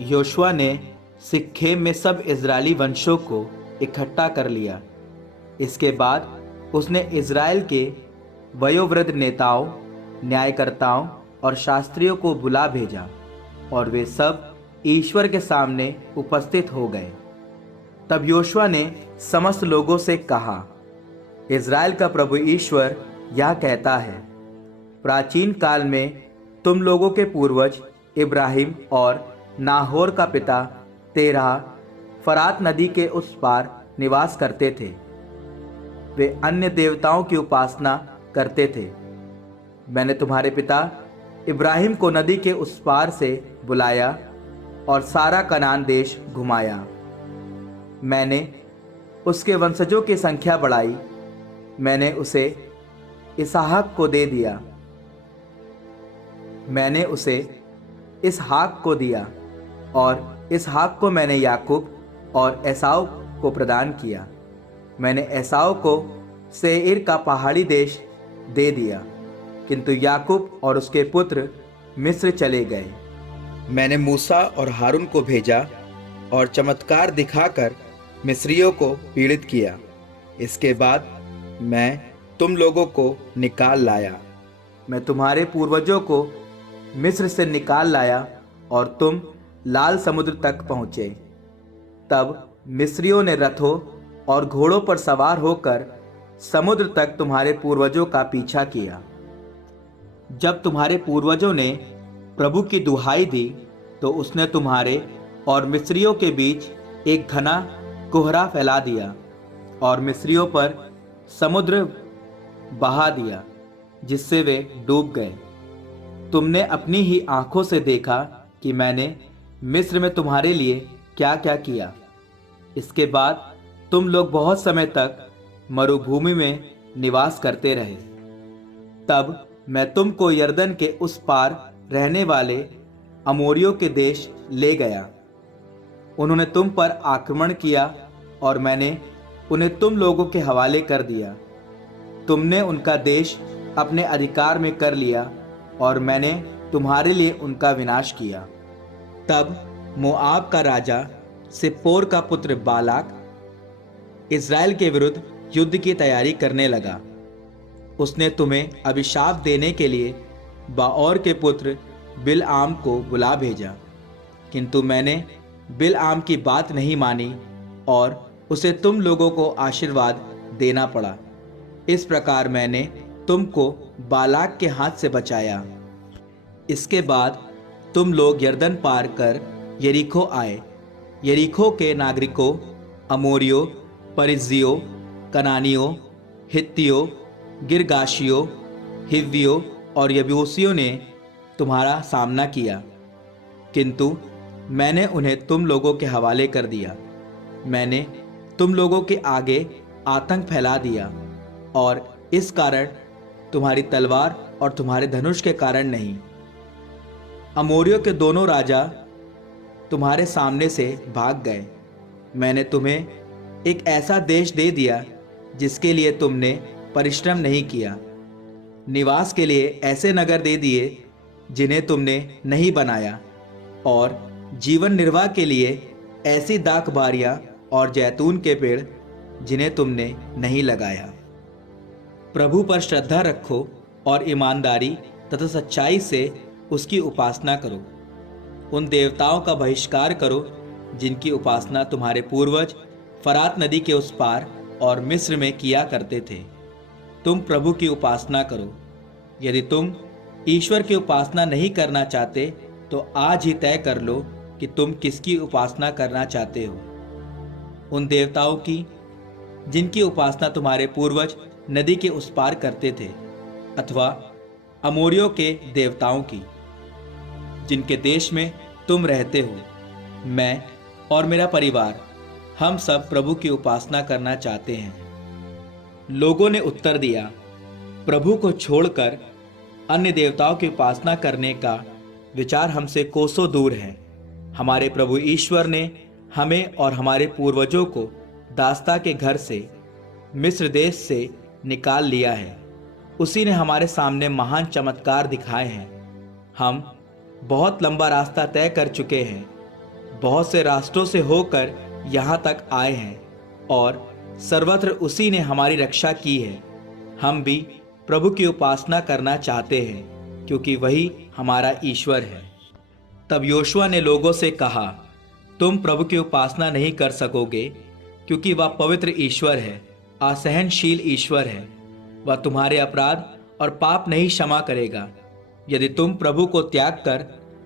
Yoshua ने सिक्खेम में सब इजरायली वंशों को इकट्ठा कर लिया। इसके बाद उसने इजराइल के वयोवृद्ध नेताओं, न्यायकर्ताओं और शास्त्रियों को बुला भेजा और वे सब ईश्वर के सामने उपस्थित हो गए। तब योशुआ ने समस्त लोगों से कहा, इजराइल का प्रभु ईश्वर यह कहता है, प्राचीन काल में तुम लोगों के पूर्वज इब्राहिम और नाहोर का पिता तेरह फरात नदी के उस पार निवास करते थे। वे अन्य देवताओं की उपासना करते थे। मैंने तुम्हारे पिता इब्राहिम को नदी के उस पार से बुलाया और सारा कनान देश घुमाया। मैंने उसके वंशजों की संख्या बढ़ाई। मैंने उसे इसहाक को दे दिया। मैंने उसे इसहाक को दिया और इसहाक को मैंने याकूब और एसाव को प्रदान किया। मैंने एसाव को सेईर का पहाड़ी देश दे दिया, किंतु याकूब और उसके पुत्र मिस्र चले गए। मैंने मूसा और हारून को भेजा और चमत्कार दिखाकर मिस्रियों को पीड़ित किया। इसके बाद मैं तुम लोगों को निकाल लाया। मैं तुम्हारे पूर्वजों को मिस्र से निकाल लाया और तुम लाल समुद्र तक पहुँचे। तब मिस्रियों ने रथों और घोड़ों पर सवार होकर समुद्र तक तुम्हारे पूर्वजों का पीछा किया। जब तुम्हारे पूर्वजों ने प्रभु की दुहाई दी तो उसने तुम्हारे और मिस्रियों के बीच एक घना कोहरा फैला दिया और मिस्रियों पर समुद्र बहा दिया, जिससे वे डूब गए। तुमने अपनी ही आंखों से देखा कि मैंने मिस्र में तुम्हारे लिए क्या क्या किया। इसके बाद तुम लोग बहुत समय तक मरुभूमि में निवास करते रहे। तब मैं तुमको यरदन के उस पार रहने वाले अमोरियों के देश ले गया। उन्होंने तुम पर आक्रमण किया और मैंने उन्हें तुम लोगों के हवाले कर दिया। तुमने उनका देश अपने अधिकार में कर लिया और मैंने तुम्हारे लिए उनका विनाश किया। तब मोआब का राजा सिप्पोर का पुत्र बालाक इज़राइल के विरुद्ध युद्ध की तैयारी करने लगा। उसने तुम्हें अभिशाप देने के लिए बाओर के पुत्र बिलआम को बुला भेजा, किंतु मैंने बिलआम की बात नहीं मानी और उसे तुम लोगों को आशीर्वाद देना पड़ा। इस प्रकार मैंने तुमको बालाक के हाथ से बचाया। इसके बाद तुम लोग यरदन पार कर यरीको आए। यरीको के नागरिकों, अमोरियों, परिज्जियों, कनानियों, हित्तियों, गिरगाशियों, हिव्वियों और यबूसियों ने तुम्हारा सामना किया, किंतु मैंने उन्हें तुम लोगों के हवाले कर दिया। मैंने तुम लोगों के आगे आतंक फैला दिया, और इस कारण तुम्हारी तलवार और तुम्हारे धनुष के कारण नहीं। अमोरियों के दोनों राजा तुम्हारे सामने से भाग गए। मैंने तुम्हें एक ऐसा देश दे दिया जिसके लिए तुमने परिश्रम नहीं किया। निवास के लिए ऐसे नगर दे दिए जिन्हें तुमने नहीं बनाया, और जीवन निर्वाह के लिए ऐसी दाख बारियां और जैतून के पेड़ जिन्हें तुमने नहीं लगाया। प्रभु पर श्रद्धा रखो और ईमानदारी तथा सच्चाई से उसकी उपासना करो। उन देवताओं का बहिष्कार करो जिनकी उपासना तुम्हारे पूर्वज फरात नदी के उस पार और मिस्र में किया करते थे। तुम प्रभु की उपासना करो। यदि तुम ईश्वर की उपासना नहीं करना चाहते तो आज ही तय कर लो कि तुम किसकी उपासना करना चाहते हो। उन देवताओं की जिनकी उपासना तुम्हारे पूर्वज नदी के उस पार करते थे, अथवा अमोरियों के देवताओं की जिनके देश में तुम रहते हो। मैं और मेरा परिवार, हम सब प्रभु की उपासना करना चाहते हैं। लोगों ने उत्तर दिया, प्रभु को छोड़कर अन्य देवताओं की उपासना करने का विचार हमसे कोसों दूर है। हमारे प्रभु ईश्वर ने हमें और हमारे पूर्वजों को दास्ता के घर से, मिस्र देश से निकाल लिया है। उसी ने हमारे सामने महान चमत्कार दिखाए हैं। हम बहुत लंबा रास्ता तय कर चुके हैं बहुत से राष्ट्रों से होकर यहाँ तक आए हैं और सर्वत्र उसी ने हमारी रक्षा की है। हम भी प्रभु की उपासना करना चाहते हैं क्योंकि वही हमारा ईश्वर है। तब योशुआ ने लोगों से कहा, तुम प्रभु की उपासना नहीं कर सकोगे क्योंकि वह पवित्र ईश्वर है, असहनशील ईश्वर है। वह तुम्हारे अपराध और पाप नहीं क्षमा करेगा। यदि तुम प्रभु को त्याग कर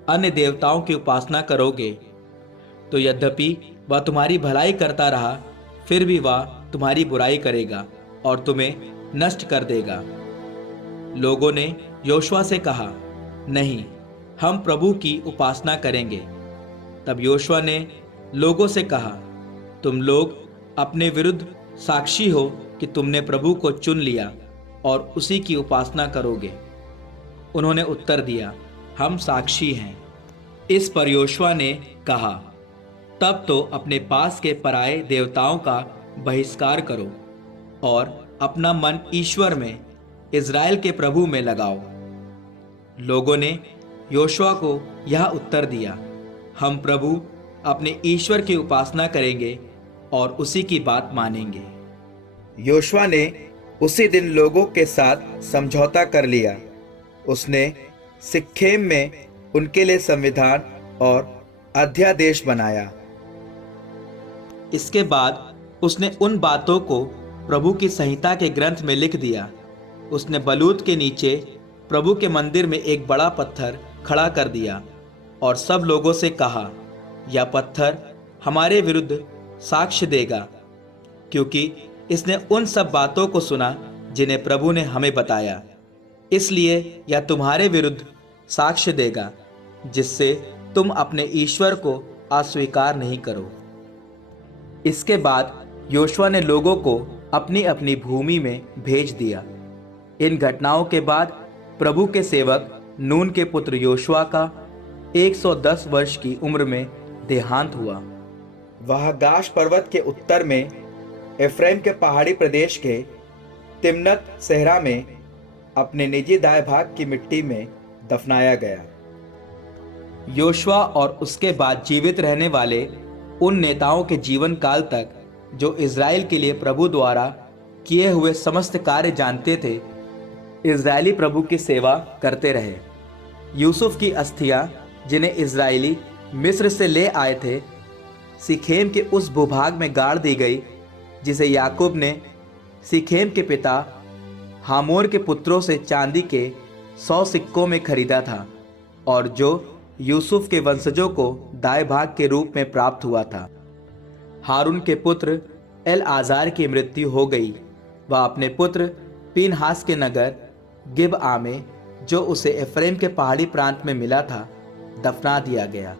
अन्य देवताओं की उपासना करोगे तो यद्यपि वह तुम्हारी भलाई करता रहा, फिर भी वह तुम्हारी बुराई करेगा और तुम्हें नष्ट कर देगा। लोगों ने योशुआ से कहा, नहीं, हम प्रभु की उपासना करेंगे। तब योशुआ ने लोगों से कहा, तुम लोग अपने विरुद्ध साक्षी हो कि तुमने प्रभु को चुन लिया और उसी की उपासना करोगे। उन्होंने उत्तर दिया, हम साक्षी हैं। इस पर योशुआ ने कहा, तब तो अपने पास के पराये देवताओं का बहिष्कार करो और अपना मन ईश्वर में, इज़राइल के प्रभु में लगाओ। लोगों ने योशुआ को यह उत्तर दिया, हम प्रभु अपने ईश्वर की उपासना करेंगे और उसी की बात मानेंगे। योशुआ ने उसी दिन लोगों के साथ समझौता कर लिया। उसने सिक्खेम में उनके लिए संविधान और अध्यादेश बनाया। इसके बाद उसने उन बातों को प्रभु की संहिता के ग्रंथ में लिख दिया। उसने बलूत के नीचे प्रभु के मंदिर में एक बड़ा पत्थर खड़ा कर दिया और सब लोगों से कहा, यह पत्थर हमारे विरुद्ध साक्ष्य देगा, क्योंकि इसने उन सब बातों को सुना जिन्हें प्रभु ने हमें बताया। इसलिए यह तुम्हारे विरुद्ध साक्ष्य देगा, जिससे तुम अपने ईश्वर को अस्वीकार नहीं करो। इसके बाद योशुआ ने लोगों को अपनी अपनी भूमि में भेज दिया। इन घटनाओं के बाद प्रभु के सेवक नून के पुत्र योशुआ का 110 वर्ष की उम्र में देहांत हुआ। वह गाश पर्वत के उत्तर में एफ्राइम के पहाड़ी प्रदेश के तिम्नत सहरा में अपने निजी दाएं भाग की मिट्टी में दफनाया गया। योशुआ और उसके बाद जीवित रहने वाले उन नेताओं के जीवन काल तक जो इज़राइल के लिए प्रभु द्वारा किए हुए समस्त कार्य जानते थे, इज़राइली प्रभु की सेवा करते रहे। यूसुफ की अस्थियां जिन्हें इज़राइली मिस्र से ले आए थे, सिखेम के उस भूभाग में गाड़ दी गई जिसे याकूब ने सिखेम के पिता हामोर के पुत्रों से चांदी के 100 सिक्कों में खरीदा था और जो यूसुफ के वंशजों को दाएं भाग के रूप में प्राप्त हुआ था। हारून के पुत्र एलआज़ार की मृत्यु हो गई। वह अपने पुत्र पीनहास के नगर गिबआ में, जो उसे एफ्राइम के पहाड़ी प्रांत में मिला था, दफना दिया गया।